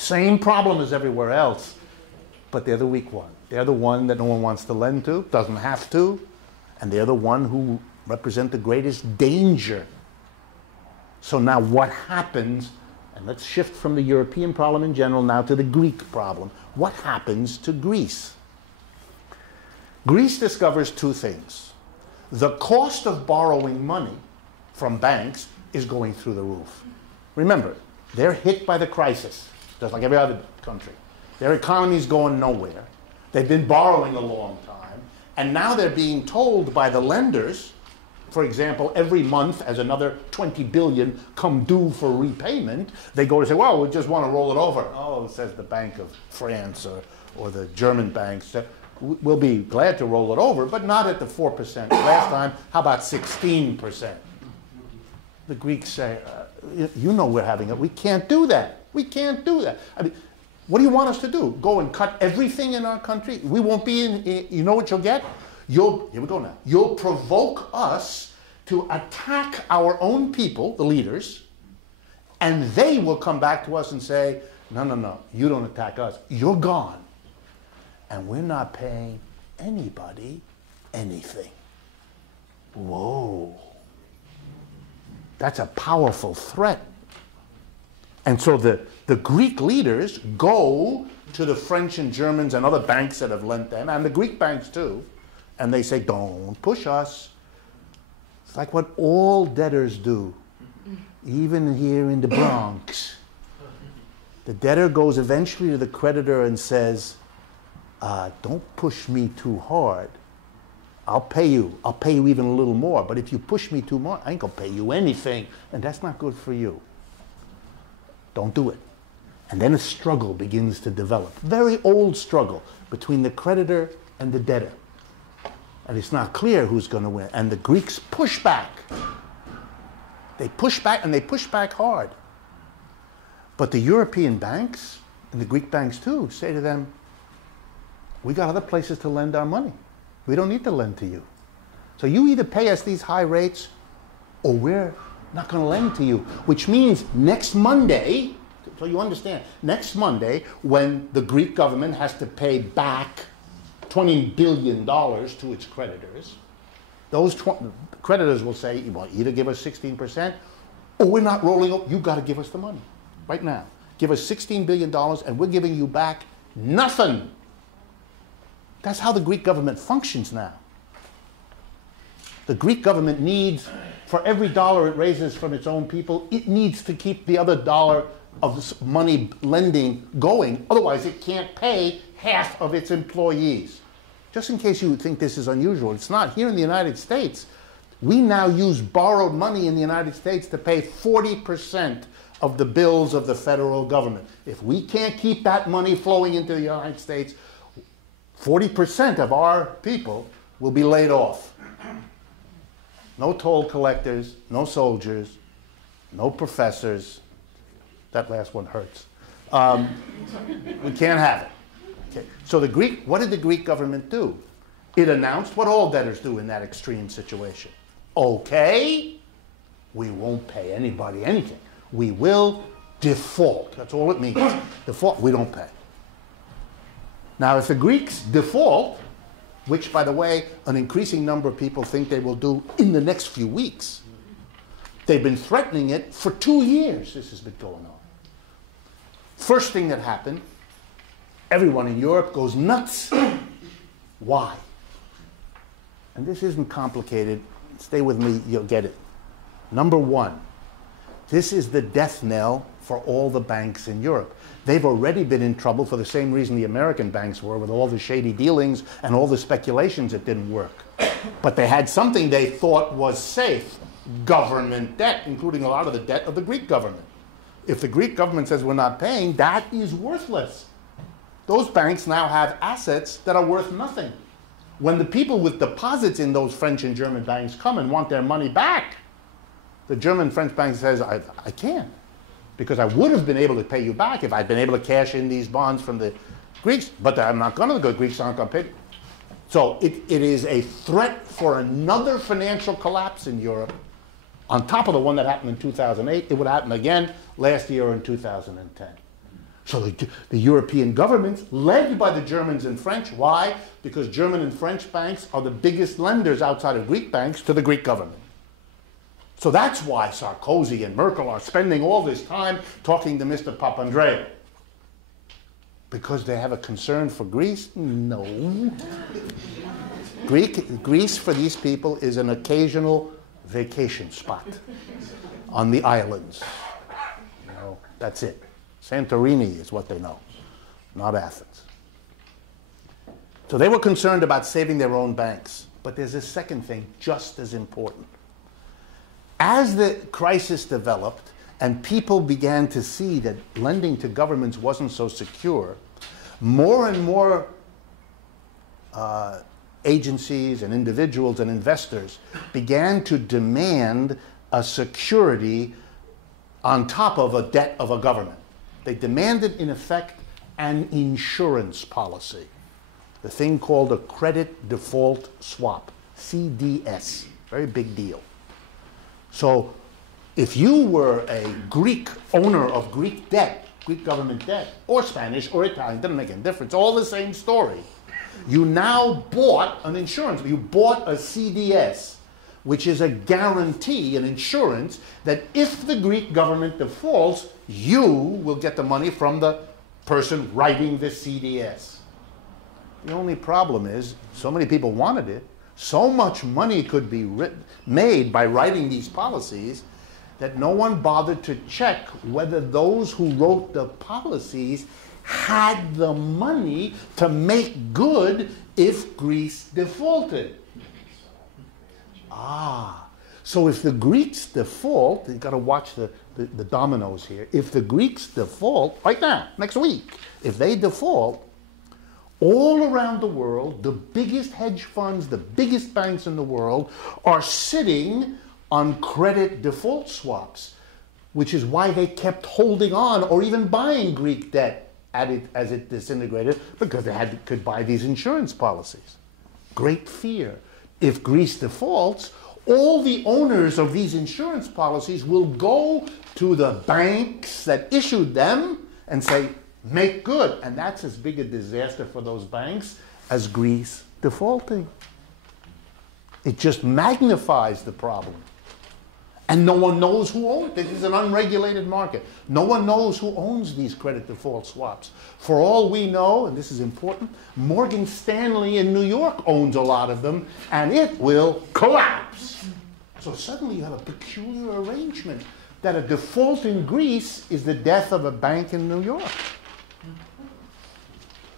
Same problem as everywhere else, but they're the weak one. They're the one that no one wants to lend to, doesn't have to, and they're the one who represent the greatest danger. So now what happens, and let's shift from the European problem in general now to the Greek problem. What happens to Greece? Greece discovers two things. The cost of borrowing money from banks is going through the roof. Remember, they're hit by the crisis, just like every other country. Their economy's going nowhere. They've been borrowing a long time, and now they're being told by the lenders, for example, every month as another 20 billion come due for repayment, they go to say, well, we just want to roll it over. Oh, says the Bank of France or the German banks, we'll be glad to roll it over, but not at the 4% last time. How about 16%? The Greeks say, you know we're having it. We can't do that. We can't do that. I mean, what do you want us to do? Go and cut everything in our country? We won't be in, you know what you'll get? Here we go now. You'll provoke us to attack our own people, the leaders, and they will come back to us and say, no, no, no, you don't attack us. You're gone. And we're not paying anybody anything. Whoa. That's a powerful threat. And so the Greek leaders go to the French and Germans and other banks that have lent them, and the Greek banks too, and they say, don't push us. It's like what all debtors do, even here in the Bronx. The debtor goes eventually to the creditor and says, don't push me too hard. I'll pay you even a little more, but if you push me too much, I ain't gonna pay you anything, and that's not good for you. Don't do it. And then a struggle begins to develop. Very old struggle between the creditor and the debtor. And it's not clear who's going to win. And the Greeks push back. They push back, and they push back hard. But the European banks, and the Greek banks too, say to them, we got other places to lend our money. We don't need to lend to you. So you either pay us these high rates, or we're not going to lend to you, which means next Monday, so you understand, next Monday, when the Greek government has to pay back $20 billion to its creditors, those creditors will say, well, either give us 16%, or we're not rolling up, you've got to give us the money right now. Give us $16 billion, and we're giving you back nothing. That's how the Greek government functions now. The Greek government needs, for every dollar it raises from its own people, it needs to keep the other dollar of money lending going. Otherwise, it can't pay half of its employees. Just in case you think this is unusual, it's not. Here in the United States, we now use borrowed money in the United States to pay 40% of the bills of the federal government. If we can't keep that money flowing into the United States, 40% of our people will be laid off. No toll collectors, no soldiers, no professors. That last one hurts. We can't have it. Okay. So what did the Greek government do? It announced what all debtors do in that extreme situation. Okay, we won't pay anybody anything. We will default. That's all it means. Default, we don't pay. Now, if the Greeks default, which, by the way, an increasing number of people think they will do in the next few weeks, they've been threatening it for 2 years. This has been going on. First thing that happened, everyone in Europe goes nuts. Why? And this isn't complicated. Stay with me, you'll get it. Number one, this is the death knell for all the banks in Europe. They've already been in trouble for the same reason the American banks were, with all the shady dealings and all the speculations that didn't work. But they had something they thought was safe, government debt, including a lot of the debt of the Greek government. If the Greek government says we're not paying, that is worthless. Those banks now have assets that are worth nothing. When the people with deposits in those French and German banks come and want their money back, the German French bank says, I can't, because I would have been able to pay you back if I'd been able to cash in these bonds from the Greeks, but I'm not going to. The Greeks aren't going to pay. So it is a threat for another financial collapse in Europe, on top of the one that happened in 2008. It would happen again last year or in 2010. So the European governments, led by the Germans and French, why? Because German and French banks are the biggest lenders outside of Greek banks to the Greek government. So that's why Sarkozy and Merkel are spending all this time talking to Mr. Papandreou. Because they have a concern for Greece? No. Greece for these people is an occasional vacation spot on the islands. You know, that's it. Santorini is what they know, not Athens. So they were concerned about saving their own banks. But there's a second thing just as important. As the crisis developed and people began to see that lending to governments wasn't so secure, more and more agencies and individuals and investors began to demand a security on top of a debt of a government. They demanded, in effect, an insurance policy, the thing called a credit default swap, CDS, very big deal. So if you were a Greek owner of Greek debt, Greek government debt, or Spanish or Italian, doesn't make any difference, all the same story, you now bought an insurance. You bought a CDS, which is a guarantee, an insurance, that if the Greek government defaults, you will get the money from the person writing the CDS. The only problem is, so many people wanted it, so much money could be made by writing these policies that no one bothered to check whether those who wrote the policies had the money to make good if Greece defaulted. So if the Greeks default, you've got to watch the dominoes here. If the Greeks default, right now, next week, if they default, all around the world, the biggest hedge funds, the biggest banks in the world are sitting on credit default swaps, which is why they kept holding on or even buying Greek debt as it disintegrated, because they could buy these insurance policies. Great fear. If Greece defaults, all the owners of these insurance policies will go to the banks that issued them and say, make good. And that's as big a disaster for those banks as Greece defaulting. It just magnifies the problem. And no one knows who owns it. This is an unregulated market. No one knows who owns these credit default swaps. For all we know, and this is important, Morgan Stanley in New York owns a lot of them, and it will collapse. So suddenly you have a peculiar arrangement that a default in Greece is the death of a bank in New York.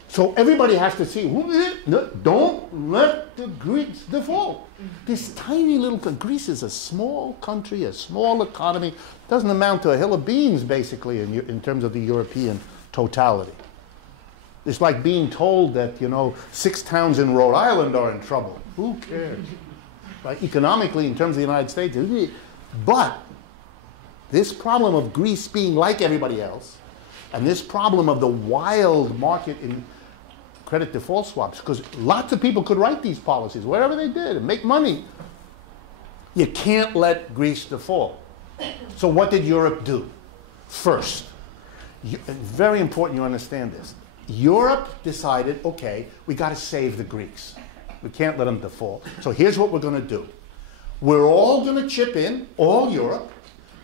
So everybody has to see, don't let the Greeks default. This tiny little, Greece is a small country, a small economy, doesn't amount to a hill of beans, basically, in terms of the European totality. It's like being told that, 6 towns in Rhode Island are in trouble. Who cares? Right? Economically, in terms of the United States, but this problem of Greece being like everybody else, and this problem of the wild market in credit default swaps, because lots of people could write these policies, wherever they did, and make money. You can't let Greece default. So what did Europe do? First, very important you understand this. Europe decided, okay, we got to save the Greeks. We can't let them default. So here's what we're going to do. We're all going to chip in, all Europe,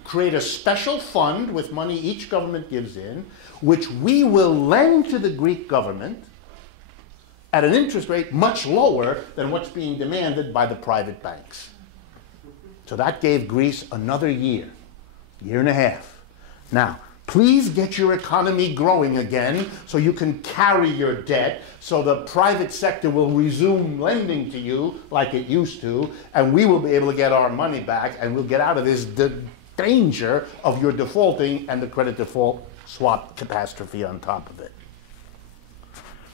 create a special fund with money each government gives in, which we will lend to the Greek government at an interest rate much lower than what's being demanded by the private banks. So that gave Greece another year and a half. Now, please get your economy growing again so you can carry your debt, so the private sector will resume lending to you like it used to, and we will be able to get our money back, and we'll get out of this danger of your defaulting and the credit default swap catastrophe on top of it.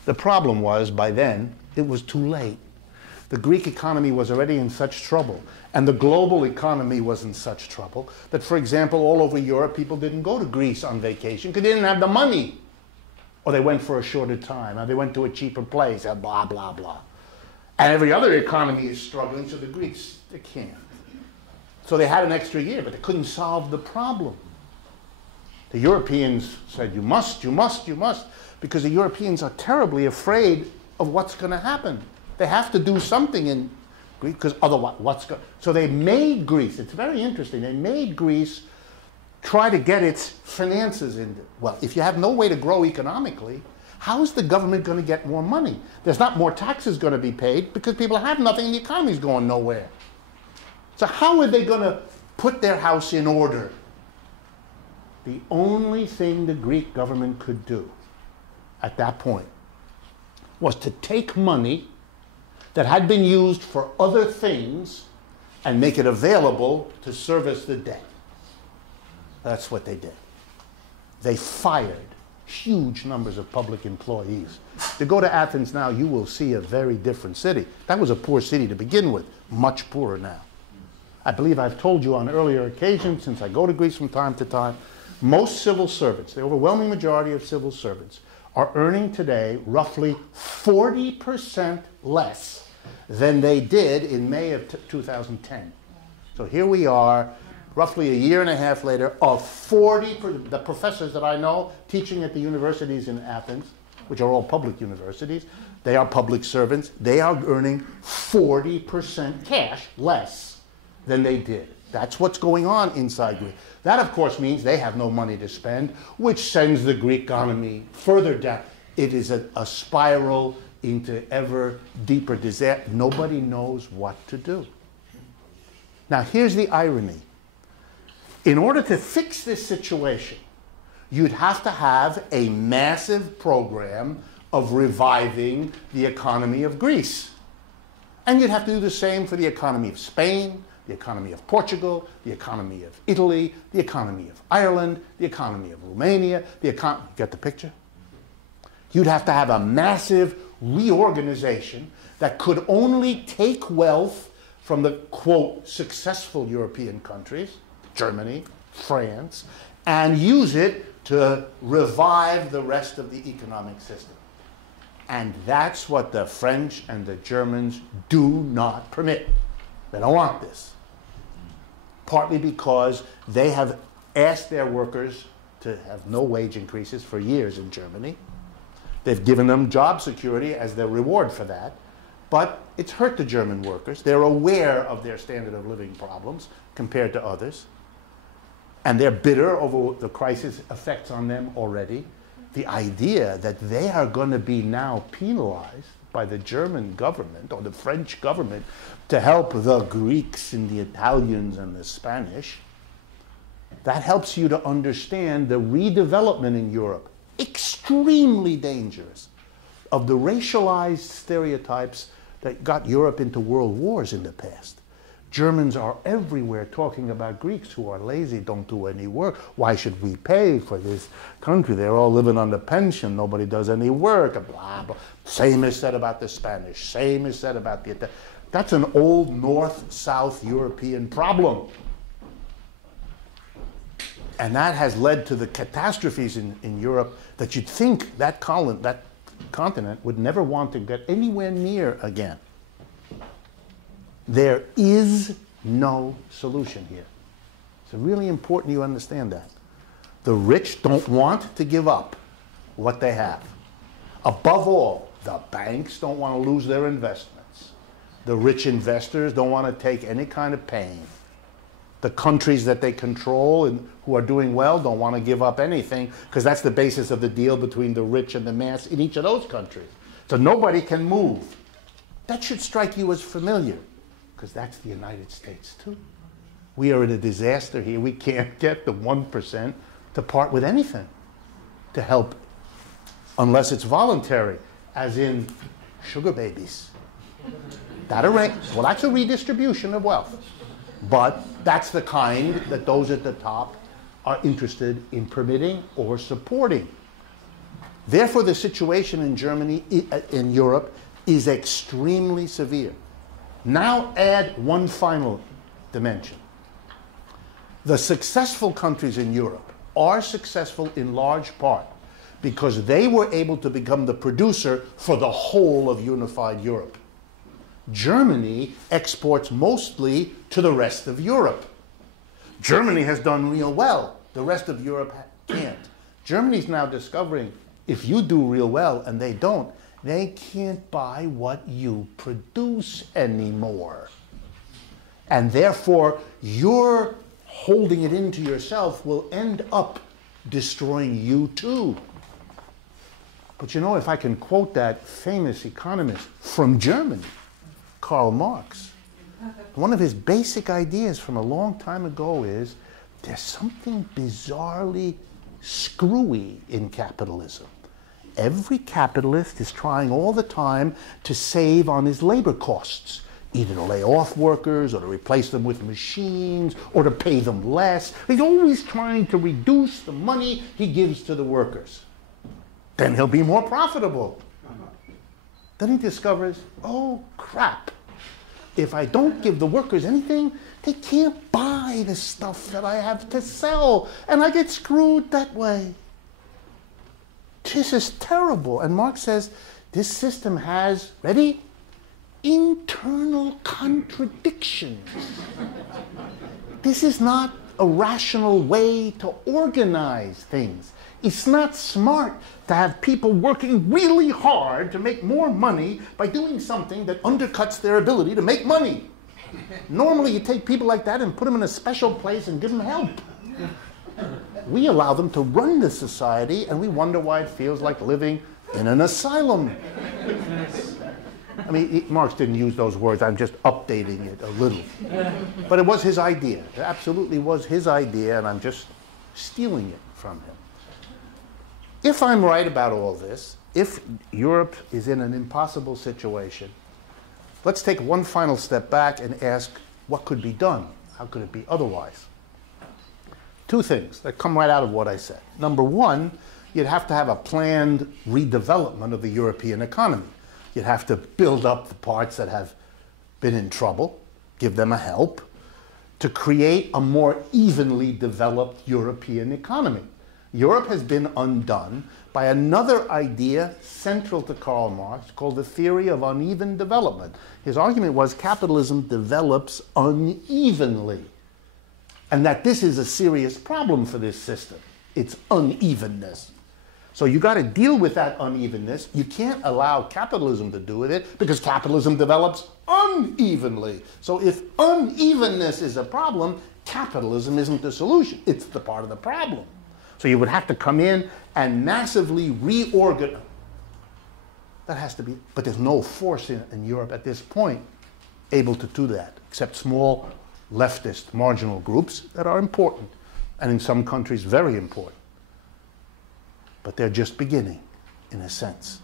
The problem was, by then, it was too late. The Greek economy was already in such trouble, and the global economy was in such trouble that, for example, all over Europe, people didn't go to Greece on vacation because they didn't have the money. Or they went for a shorter time, or they went to a cheaper place, and blah, blah, blah. And every other economy is struggling, so the Greeks, they can't. So they had an extra year, but they couldn't solve the problem. The Europeans said, you must, you must, you must, because the Europeans are terribly afraid of what's going to happen. They have to do something in Greece, because otherwise, so they made Greece, it's very interesting, they made Greece try to get its finances in. Well, if you have no way to grow economically, how is the government going to get more money? There's not more taxes going to be paid because people have nothing and the economy's going nowhere. So how are they going to put their house in order? The only thing the Greek government could do at that point was to take money that had been used for other things and make it available to service the debt. That's what they did. They fired huge numbers of public employees. To go to Athens now, you will see a very different city. That was a poor city to begin with, much poorer now. I believe I've told you on earlier occasions, since I go to Greece from time to time, most civil servants, the overwhelming majority of civil servants, are earning today roughly 40% less than they did in May of 2010. So here we are, roughly a year and a half later, of 40%, the professors that I know teaching at the universities in Athens, which are all public universities, they are public servants, they are earning 40% cash less than they did. That's what's going on inside Greece. That, of course, means they have no money to spend, which sends the Greek economy further down. It is a spiral into ever deeper disaster. Nobody knows what to do. Now, here's the irony. In order to fix this situation, you'd have to have a massive program of reviving the economy of Greece. And you'd have to do the same for the economy of Spain, the economy of Portugal, the economy of Italy, the economy of Ireland, the economy of Romania, get the picture? You'd have to have a massive reorganization that could only take wealth from the, quote, successful European countries, Germany, France, and use it to revive the rest of the economic system. And that's what the French and the Germans do not permit. They don't want this. Partly because they have asked their workers to have no wage increases for years in Germany. They've given them job security as their reward for that. But it's hurt the German workers. They're aware of their standard of living problems compared to others. And they're bitter over the crisis effects on them already. The idea that they are going to be now penalized by the German government or the French government to help the Greeks and the Italians and the Spanish, that helps you to understand the redevelopment in Europe, extremely dangerous, of the racialized stereotypes that got Europe into world wars in the past. Germans are everywhere talking about Greeks who are lazy, don't do any work. Why should we pay for this country? They're all living on the pension. Nobody does any work. Blah, blah. Same is said about the Spanish. Same is said about the Italians. That's an old North-South European problem. And that has led to the catastrophes in Europe that you'd think that continent would never want to get anywhere near again. There is no solution here. It's really important you understand that. The rich don't want to give up what they have. Above all, the banks don't want to lose their investments. The rich investors don't want to take any kind of pain. The countries that they control and who are doing well don't want to give up anything because that's the basis of the deal between the rich and the mass in each of those countries. So nobody can move. That should strike you as familiar. Because that's the United States too. We are in a disaster here. We can't get the 1% to part with anything to help unless it's voluntary, as in sugar babies. Well, that's a redistribution of wealth. But that's the kind that those at the top are interested in permitting or supporting. Therefore, the situation in Germany, in Europe, is extremely severe. Now add one final dimension. The successful countries in Europe are successful in large part because they were able to become the producer for the whole of unified Europe. Germany exports mostly to the rest of Europe. Germany has done real well. The rest of Europe Can't. Germany's now discovering if you do real well and they don't, they can't buy what you produce anymore. And therefore, your holding it into yourself will end up destroying you too. But you know, if I can quote that famous economist from Germany, Karl Marx, one of his basic ideas from a long time ago is there's something bizarrely screwy in capitalism. Every capitalist is trying all the time to save on his labor costs, either to lay off workers or to replace them with machines or to pay them less. He's always trying to reduce the money he gives to the workers. Then he'll be more profitable. Then he discovers, oh crap, if I don't give the workers anything, they can't buy the stuff that I have to sell, and I get screwed that way. This is terrible. And Marx says this system has, ready? Internal contradictions. This is not a rational way to organize things. It's not smart to have people working really hard to make more money by doing something that undercuts their ability to make money. Normally you take people like that and put them in a special place and give them help. We allow them to run the society, and we wonder why it feels like living in an asylum. I mean, Marx didn't use those words. I'm just updating it a little. But it was his idea. It absolutely was his idea, and I'm just stealing it from him. If I'm right about all this, if Europe is in an impossible situation, let's take one final step back and ask what could be done? How could it be otherwise? Two things that come right out of what I said. Number one, you'd have to have a planned redevelopment of the European economy. You'd have to build up the parts that have been in trouble, give them a help, to create a more evenly developed European economy. Europe has been undone by another idea central to Karl Marx called the theory of uneven development. His argument was capitalism develops unevenly, and that this is a serious problem for this system. It's unevenness. So you got to deal with that unevenness. You can't allow capitalism to do with it because capitalism develops unevenly. So if unevenness is a problem, capitalism isn't the solution. It's the part of the problem. So you would have to come in and massively reorganize. That has to be, but there's no force in Europe at this point able to do that, except small leftist marginal groups that are important, and in some countries very important. But they're just beginning, in a sense.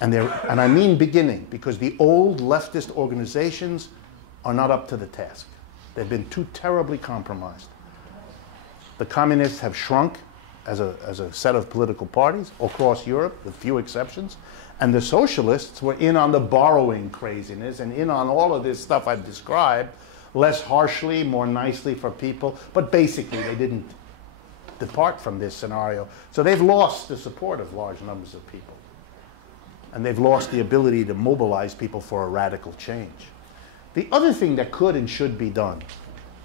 And I mean beginning, because the old leftist organizations are not up to the task. They've been too terribly compromised. The communists have shrunk as a set of political parties across Europe, with few exceptions. And the socialists were in on the borrowing craziness and in on all of this stuff I've described, less harshly, more nicely for people. But basically, they didn't depart from this scenario. So they've lost the support of large numbers of people. And they've lost the ability to mobilize people for a radical change. The other thing that could and should be done,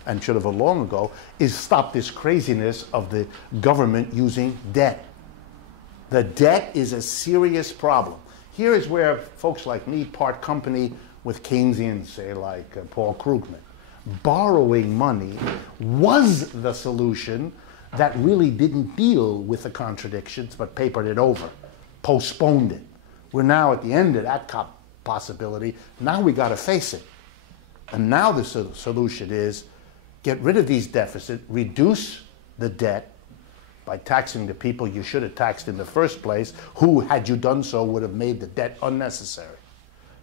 and should have long ago, is stop this craziness of the government using debt. The debt is a serious problem. Here is where folks like me part company with Keynesians, say like Paul Krugman. Borrowing money was the solution that really didn't deal with the contradictions, but papered it over, postponed it. We're now at the end of that possibility. Now we got to face it. And now the solution is get rid of these deficits, reduce the debt by taxing the people you should have taxed in the first place, who, had you done so, would have made the debt unnecessary.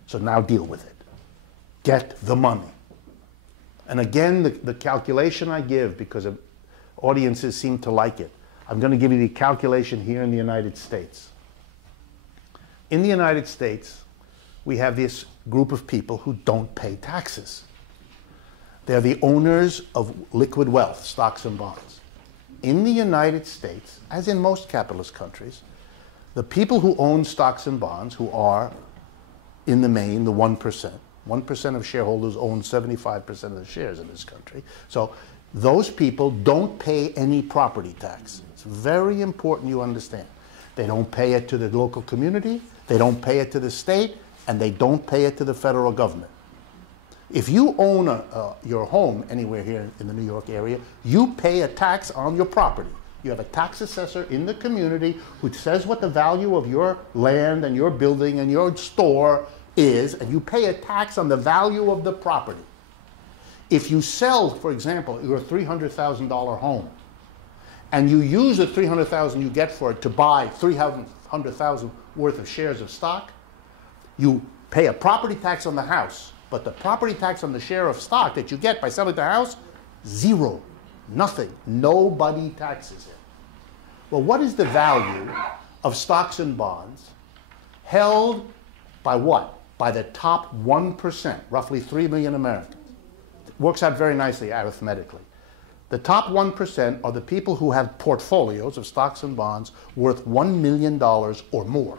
So now deal with it. Get the money. And again, the calculation I give, because audiences seem to like it, I'm going to give you the calculation here in the United States. In the United States, we have this group of people who don't pay taxes. They're the owners of liquid wealth, stocks and bonds. In the United States, as in most capitalist countries, the people who own stocks and bonds, who are, in the main, the 1%, 1% of shareholders own 75% of the shares in this country. So those people don't pay any property tax. It's very important you understand. They don't pay it to the local community, they don't pay it to the state, and they don't pay it to the federal government. If you own your home anywhere here in the New York area, you pay a tax on your property. You have a tax assessor in the community who says what the value of your land and your building and your store is, and you pay a tax on the value of the property. If you sell, for example, your $300,000 home, and you use the $300,000 you get for it to buy $300,000 worth of shares of stock, you pay a property tax on the house, but the property tax on the share of stock that you get by selling the house, zero, nothing. Nobody taxes it. Well, what is the value of stocks and bonds held by what? By the top 1%, roughly 3 million Americans. It works out very nicely arithmetically. The top 1% are the people who have portfolios of stocks and bonds worth $1 million or more.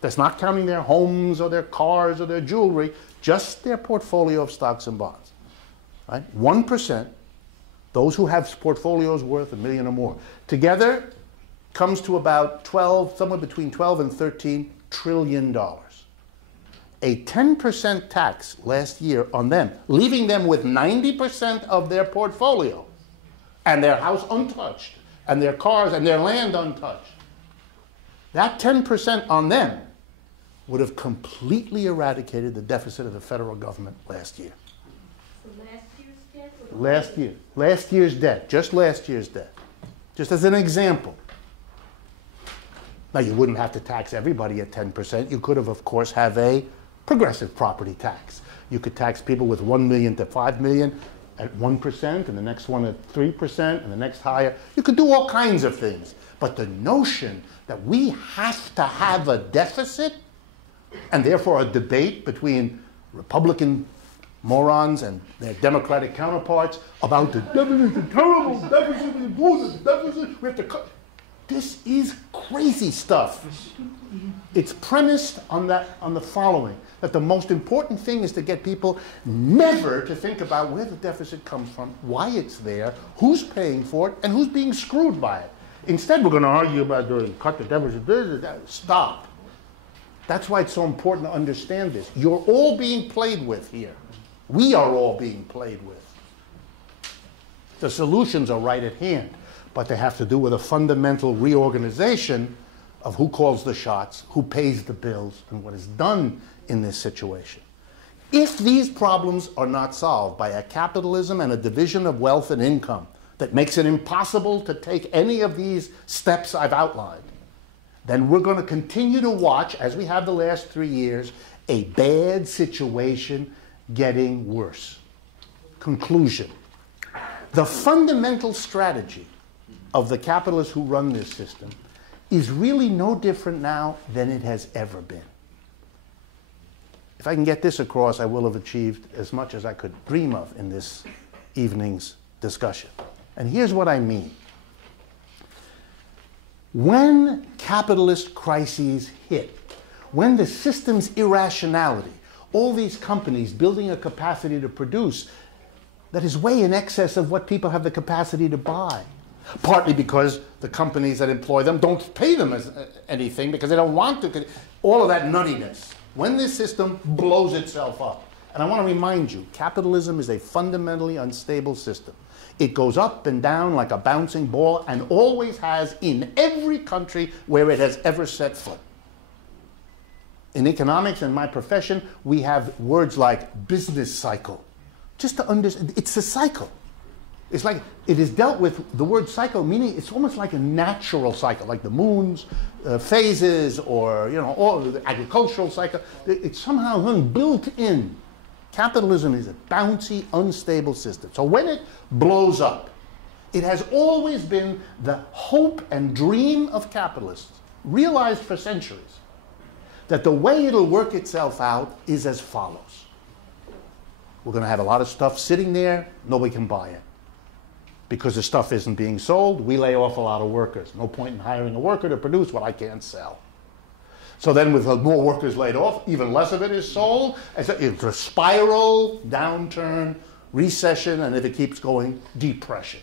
That's not counting their homes or their cars or their jewelry, just their portfolio of stocks and bonds. Right? 1%, those who have portfolios worth $1 million or more, together comes to about 12, somewhere between 12 and 13 trillion dollars. A 10% tax last year on them, leaving them with 90% of their portfolio and their house untouched and their cars and their land untouched. That 10% on them would have completely eradicated the deficit of the federal government last year. So last year's debt? Last year. Last year's debt. Just last year's debt. Just as an example. Now, you wouldn't have to tax everybody at 10%. You could have, of course, have a progressive property tax. You could tax people with 1 million to 5 million at 1%, and the next one at 3%, and the next higher. You could do all kinds of things. But the notion that we have to have a deficit, and therefore a debate between Republican morons and their Democratic counterparts about the deficit, the terrible deficit, the deficit, we have to cut. This is crazy stuff. It's premised on the following, that the most important thing is to get people never to think about where the deficit comes from, why it's there, who's paying for it, and who's being screwed by it. Instead, we're going to argue about doing cut the deficit, this or that. Stop. That's why it's so important to understand this. You're all being played with here. We are all being played with. The solutions are right at hand, but they have to do with a fundamental reorganization of who calls the shots, who pays the bills, and what is done in this situation. If these problems are not solved by a capitalism and a division of wealth and income that makes it impossible to take any of these steps I've outlined, then we're going to continue to watch, as we have the last 3 years, a bad situation getting worse. Conclusion. The fundamental strategy of the capitalists who run this system is really no different now than it has ever been. If I can get this across, I will have achieved as much as I could dream of in this evening's discussion. And here's what I mean. When capitalist crises hit, when the system's irrationality, all these companies building a capacity to produce that is way in excess of what people have the capacity to buy, partly because the companies that employ them don't pay them anything because they don't want to, all of that nuttiness. When this system blows itself up, and I want to remind you, capitalism is a fundamentally unstable system. It goes up and down like a bouncing ball and always has in every country where it has ever set foot. In economics and my profession, we have words like business cycle. Just to understand, it's a cycle. It's like it is dealt with, the word cycle, meaning it's almost like a natural cycle, like the moon's phases or, all the agricultural cycle. It's somehow built in. Capitalism is a bouncy, unstable system. So when it blows up, it has always been the hope and dream of capitalists, realized for centuries, that the way it'll work itself out is as follows. We're going to have a lot of stuff sitting there, nobody can buy it. Because the stuff isn't being sold, we lay off a lot of workers. No point in hiring a worker to produce what I can't sell. So then with more workers laid off, even less of it is sold. It's a spiral downturn recession, and if it keeps going, depression.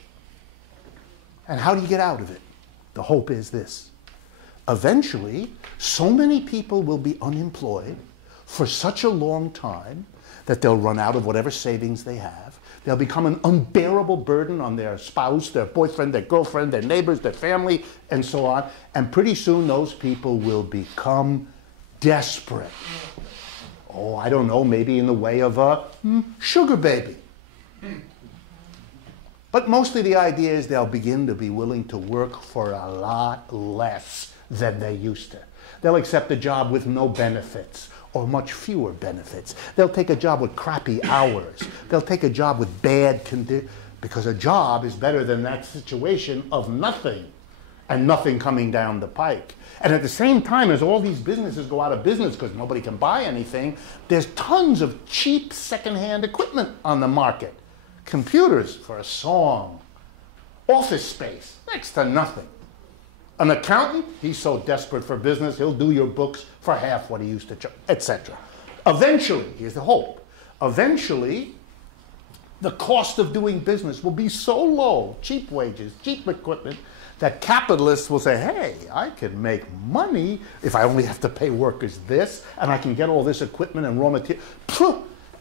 And how do you get out of it? The hope is this. Eventually, so many people will be unemployed for such a long time that they'll run out of whatever savings they have. They'll become an unbearable burden on their spouse, their boyfriend, their girlfriend, their neighbors, their family, and so on. And pretty soon those people will become desperate. Oh, I don't know, maybe in the way of a sugar baby. But mostly the idea is they'll begin to be willing to work for a lot less than they used to. They'll accept a job with no benefits or much fewer benefits. They'll take a job with crappy hours. They'll take a job with bad conditions, because a job is better than that situation of nothing and nothing coming down the pike. And at the same time, as all these businesses go out of business because nobody can buy anything, there's tons of cheap secondhand equipment on the market. Computers for a song, office space, next to nothing. An accountant, he's so desperate for business, he'll do your books for half what he used to charge, etc. Eventually, here's the hope, eventually the cost of doing business will be so low, cheap wages, cheap equipment, that capitalists will say, hey, I can make money if I only have to pay workers this, and I can get all this equipment and raw material.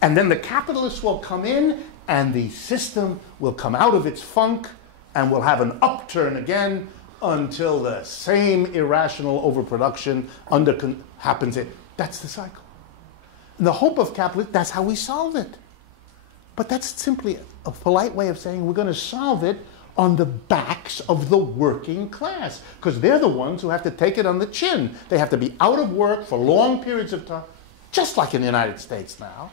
And then the capitalists will come in, and the system will come out of its funk, and we'll have an upturn again until the same irrational overproduction happens. That's the cycle. And the hope of capitalism, that's how we solve it. But that's simply a polite way of saying we're going to solve it on the backs of the working class, because they're the ones who have to take it on the chin. They have to be out of work for long periods of time, just like in the United States now.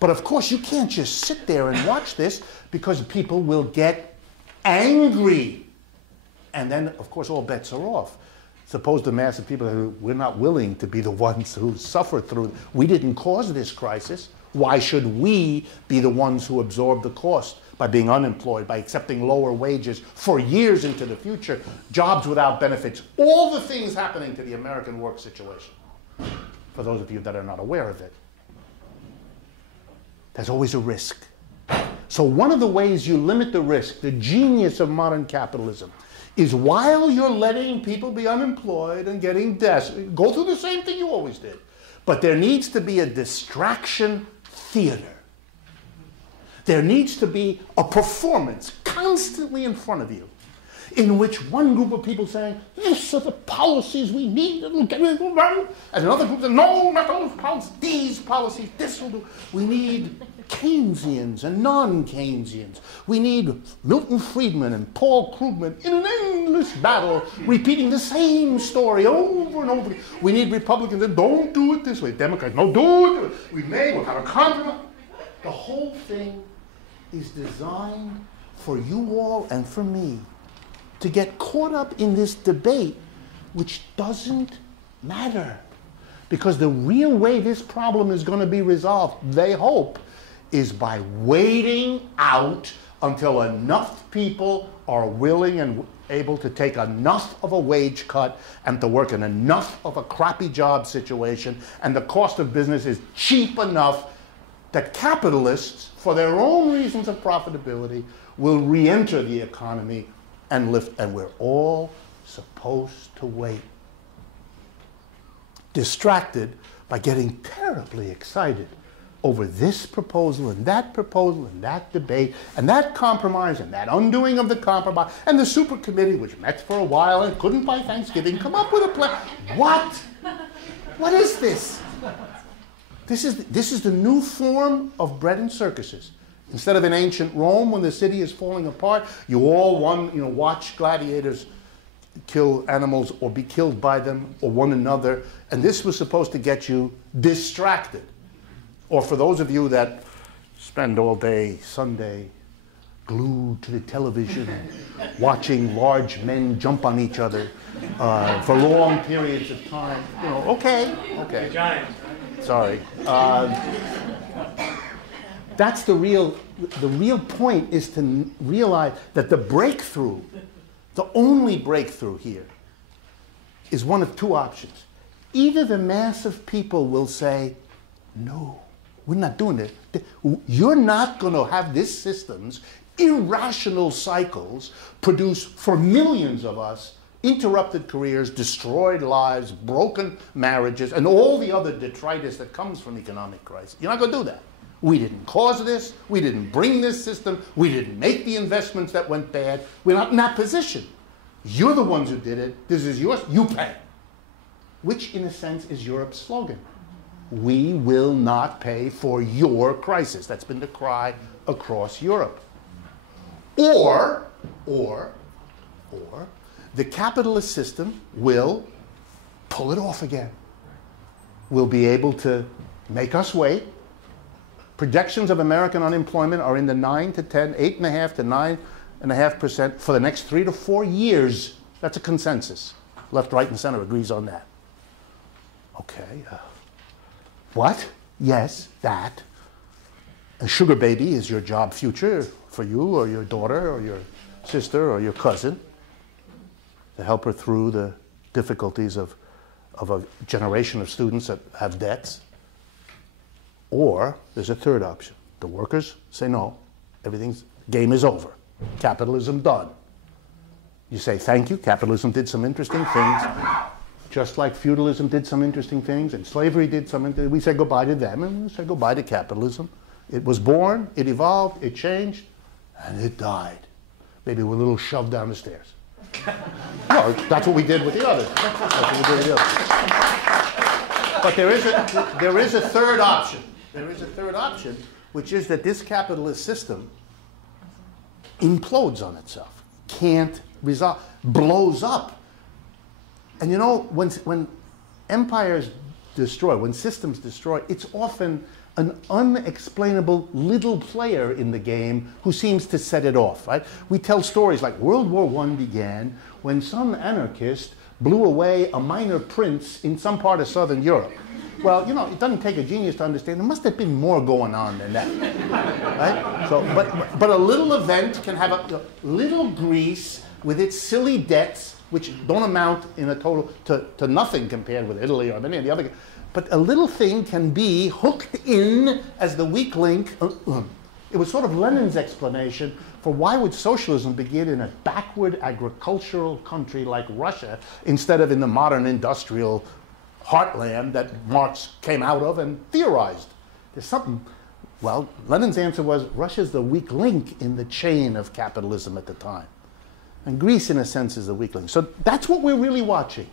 But of course, you can't just sit there and watch this, because people will get angry. And then, of course, all bets are off. Suppose the mass of people who we're not willing to be the ones who suffer through. We didn't cause this crisis. Why should we be the ones who absorb the cost by being unemployed, by accepting lower wages for years into the future, jobs without benefits, all the things happening to the American work situation, for those of you that are not aware of it? There's always a risk. So one of the ways you limit the risk, the genius of modern capitalism, is while you're letting people be unemployed and getting desperate, go through the same thing you always did. But there needs to be a distraction theater. There needs to be a performance constantly in front of you, in which one group of people saying, these are the policies we need, and another group saying, no, not those policies, these policies, this will do. We need Keynesians and non-Keynesians. We need Milton Friedman and Paul Krugman in an endless battle, repeating the same story over and over. We need Republicans that don't do it this way. Democrats, no, do it. We'll have a compromise. The whole thing is designed for you all and for me to get caught up in this debate, which doesn't matter. Because the real way this problem is going to be resolved, they hope, is by waiting out until enough people are willing and able to take enough of a wage cut and to work in enough of a crappy job situation, and the cost of business is cheap enough that capitalists, for their own reasons of profitability, will re-enter the economy and lift, and we're all supposed to wait. Distracted by getting terribly excited over this proposal and that debate and that compromise and that undoing of the compromise, and the super committee, which met for a while and couldn't by Thanksgiving come up with a plan. What? What is this? This is the new form of bread and circuses. Instead of in ancient Rome, when the city is falling apart, you all watch gladiators kill animals or be killed by them or one another. And this was supposed to get you distracted. Or for those of you that spend all day Sunday glued to the television, watching large men jump on each other for long periods of time, okay. Sorry. That's the real point, is to realize that the breakthrough, the only breakthrough here, is one of two options. Either the mass of people will say, no, We're not doing it. You're not going to have this system's irrational cycles produce for millions of us interrupted careers, destroyed lives, broken marriages, and all the other detritus that comes from economic crisis. You're not going to do that. We didn't cause this. We didn't bring this system. We didn't make the investments that went bad. We're not in that position. You're the ones who did it. This is yours. You pay. Which, in a sense, is Europe's slogan. We will not pay for your crisis. That's been the cry across Europe. Or the capitalist system will pull it off again. We'll be able to make us wait. Projections of American unemployment are in the 9 to 10, 8.5 to 9.5% for the next 3 to 4 years. That's a consensus. Left, right, and center agrees on that. Okay. What? Yes, that. A sugar baby is your job future for you or your daughter or your sister or your cousin to help her through the difficulties of a generation of students that have debts. Or there's a third option. The workers say no, game is over. Capitalism done. You say thank you, capitalism did some interesting things. Just like feudalism did some interesting things and slavery did some, we say goodbye to them and we say goodbye to capitalism. It was born, it evolved, it changed, and it died. Maybe we're a little shoved down the stairs. No, that's what we did with the others. But there is a third option. There is a third option, which is that this capitalist system implodes on itself, can't resolve, blows up. And you know, when empires destroy, when systems destroy, it's often an unexplainable little player in the game who seems to set it off, right? We tell stories like World War I began when some anarchist blew away a minor prince in some part of Southern Europe. Well, you know, it doesn't take a genius to understand. There must have been more going on than that, right? So, but a little event can have a little Greece with its silly debts, which don't amount in a total to nothing compared with Italy or many of the other. But a little thing can be hooked in as the weak link. It was sort of Lenin's explanation for why would socialism begin in a backward agricultural country like Russia instead of in the modern industrial heartland that Marx came out of and theorized. There's something, well, Lenin's answer was Russia's the weak link in the chain of capitalism at the time. And Greece, in a sense, is the weak link. So that's what we're really watching.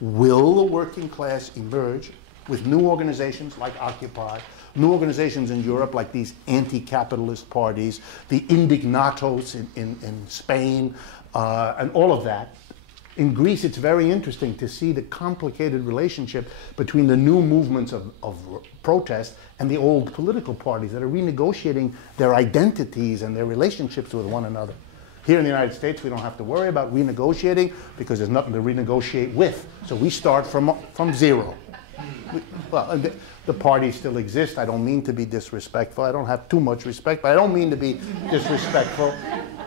Will the working class emerge with new organizations like Occupy, new organizations in Europe like these anti-capitalist parties, the indignatos in Spain, and all of that? In Greece, it's very interesting to see the complicated relationship between the new movements of protest and the old political parties that are renegotiating their identities and their relationships with one another. Here in the United States, we don't have to worry about renegotiating because there's nothing to renegotiate with. So we start from zero. The parties still exist. I don't mean to be disrespectful. I don't have too much respect, but I don't mean to be disrespectful.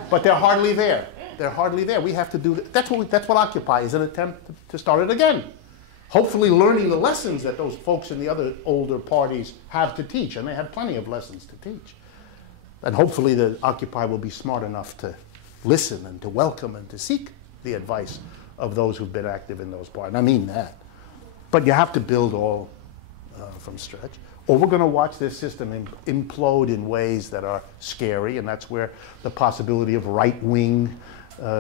But they're hardly there. They're hardly there. We have to do that's what Occupy is, an attempt to start it again. Hopefully learning the lessons that those folks in the other older parties have to teach, and they have plenty of lessons to teach. And hopefully the Occupy will be smart enough to listen and to welcome and to seek the advice of those who've been active in those parties. I mean that. But you have to build all from scratch. Or we're going to watch this system implode in ways that are scary, and that's where the possibility of right-wing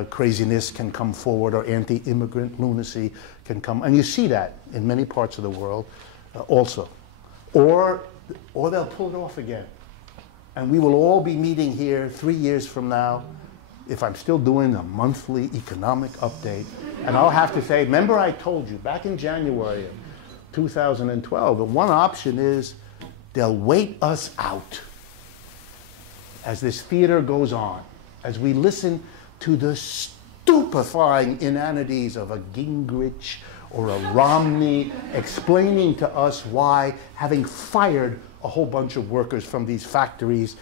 craziness can come forward, or anti-immigrant lunacy can come. And you see that in many parts of the world also. Or they'll pull it off again. And we will all be meeting here 3 years from now, if I'm still doing a monthly economic update, and I'll have to say, remember I told you back in January of 2012, the one option is they'll wait us out as this theater goes on, as we listen to the stupefying inanities of a Gingrich or a Romney explaining to us why, having fired a whole bunch of workers from these factories,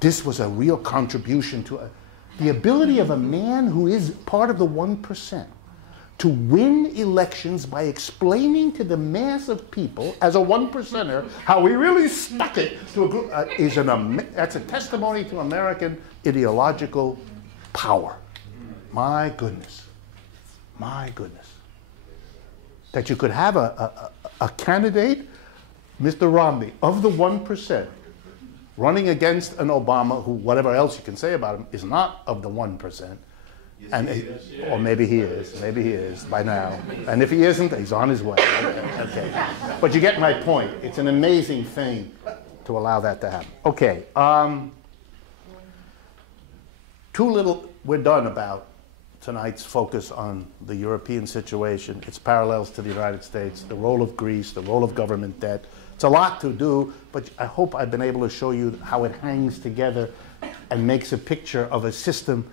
this was a real contribution to the ability of a man who is part of the 1% to win elections by explaining to the mass of people, as a one-percenter, how we really stuck it to a group, that's a testimony to American ideological power. My goodness. My goodness. That you could have a candidate, Mr. Romney, of the 1%, running against an Obama who, whatever else you can say about him, is not of the 1%. Or maybe he is by now. And if he isn't, he's on his way. Okay. But you get my point. It's an amazing thing to allow that to happen. Okay. We're done about tonight's focus on the European situation, its parallels to the United States, the role of Greece, the role of government debt. It's a lot to do, but I hope I've been able to show you how it hangs together and makes a picture of a system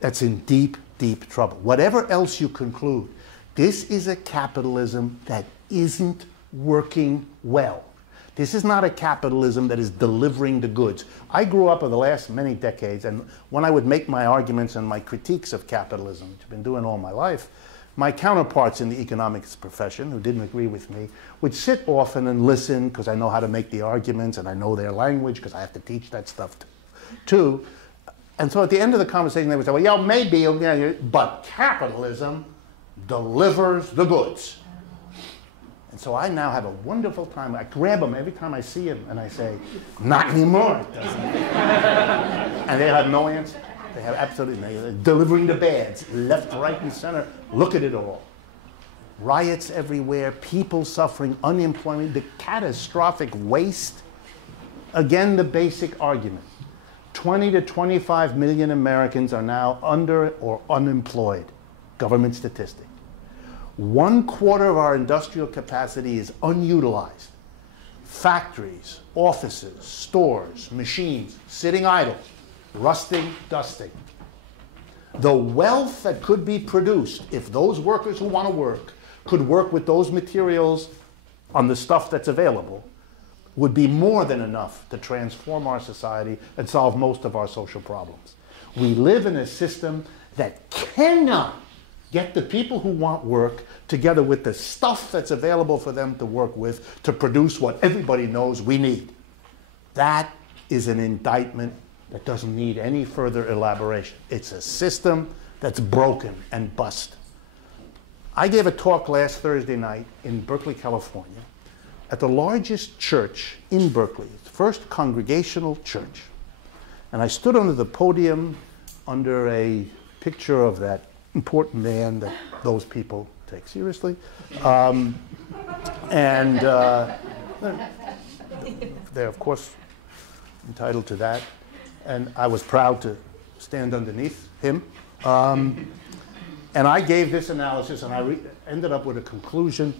that's in deep, deep trouble. Whatever else you conclude, this is a capitalism that isn't working well. This is not a capitalism that is delivering the goods. I grew up in the last many decades, and when I would make my arguments and my critiques of capitalism, which I've been doing all my life, my counterparts in the economics profession, who didn't agree with me, would sit often and listen, because I know how to make the arguments, and I know their language, because I have to teach that stuff too. And so at the end of the conversation, they would say, well, yeah, maybe, but capitalism delivers the goods. And so I now have a wonderful time. I grab them every time I see them, and I say, not anymore. And they have no answer. They have absolutely no. Delivering the bads, left, right, and center. Look at it all. Riots everywhere, people suffering, unemployment, the catastrophic waste. Again, the basic argument. 20 to 25 million Americans are now under or unemployed. Government statistic. 1/4 of our industrial capacity is unutilized. Factories, offices, stores, machines, sitting idle, rusting, dusting. The wealth that could be produced if those workers who want to work could work with those materials on the stuff that's available would be more than enough to transform our society and solve most of our social problems. We live in a system that cannot get the people who want work together with the stuff that's available for them to work with to produce what everybody knows we need. That is an indictment that doesn't need any further elaboration. It's a system that's broken and bust. I gave a talk last Thursday night in Berkeley, California, at the largest church in Berkeley, the first congregational church. And I stood under the podium under a picture of that important man that those people take seriously. They're, of course, entitled to that. And I was proud to stand underneath him. And I gave this analysis, and I ended up with a conclusion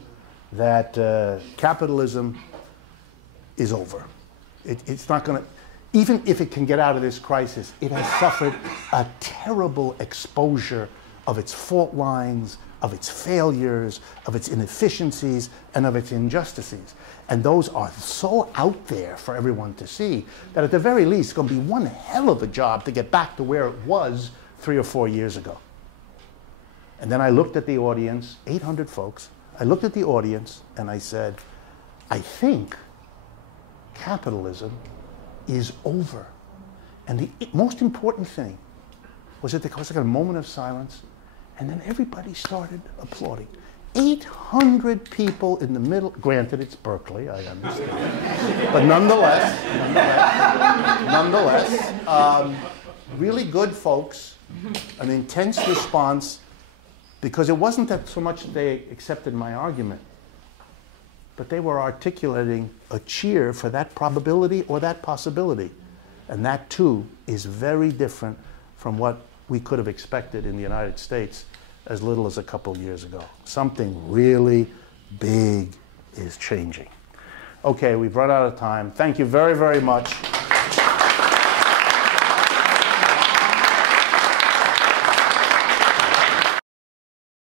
that capitalism is over. It's not going to, even if it can get out of this crisis, it has suffered a terrible exposure of its fault lines, of its failures, of its inefficiencies, and of its injustices. And those are so out there for everyone to see that at the very least, it's going to be one hell of a job to get back to where it was 3 or 4 years ago. And then I looked at the audience, 800 folks. I looked at the audience and I said, I think capitalism is over. And the most important thing was that there was like a moment of silence, and then everybody started applauding. 800 people in the middle. Granted, it's Berkeley, I understand. But nonetheless, really good folks, an intense response, because it wasn't that so much that they accepted my argument, but they were articulating a cheer for that probability or that possibility. And that, too, is very different from what we could have expected in the United States as little as a couple years ago. Something really big is changing. Okay, we've run out of time. Thank you very, very much.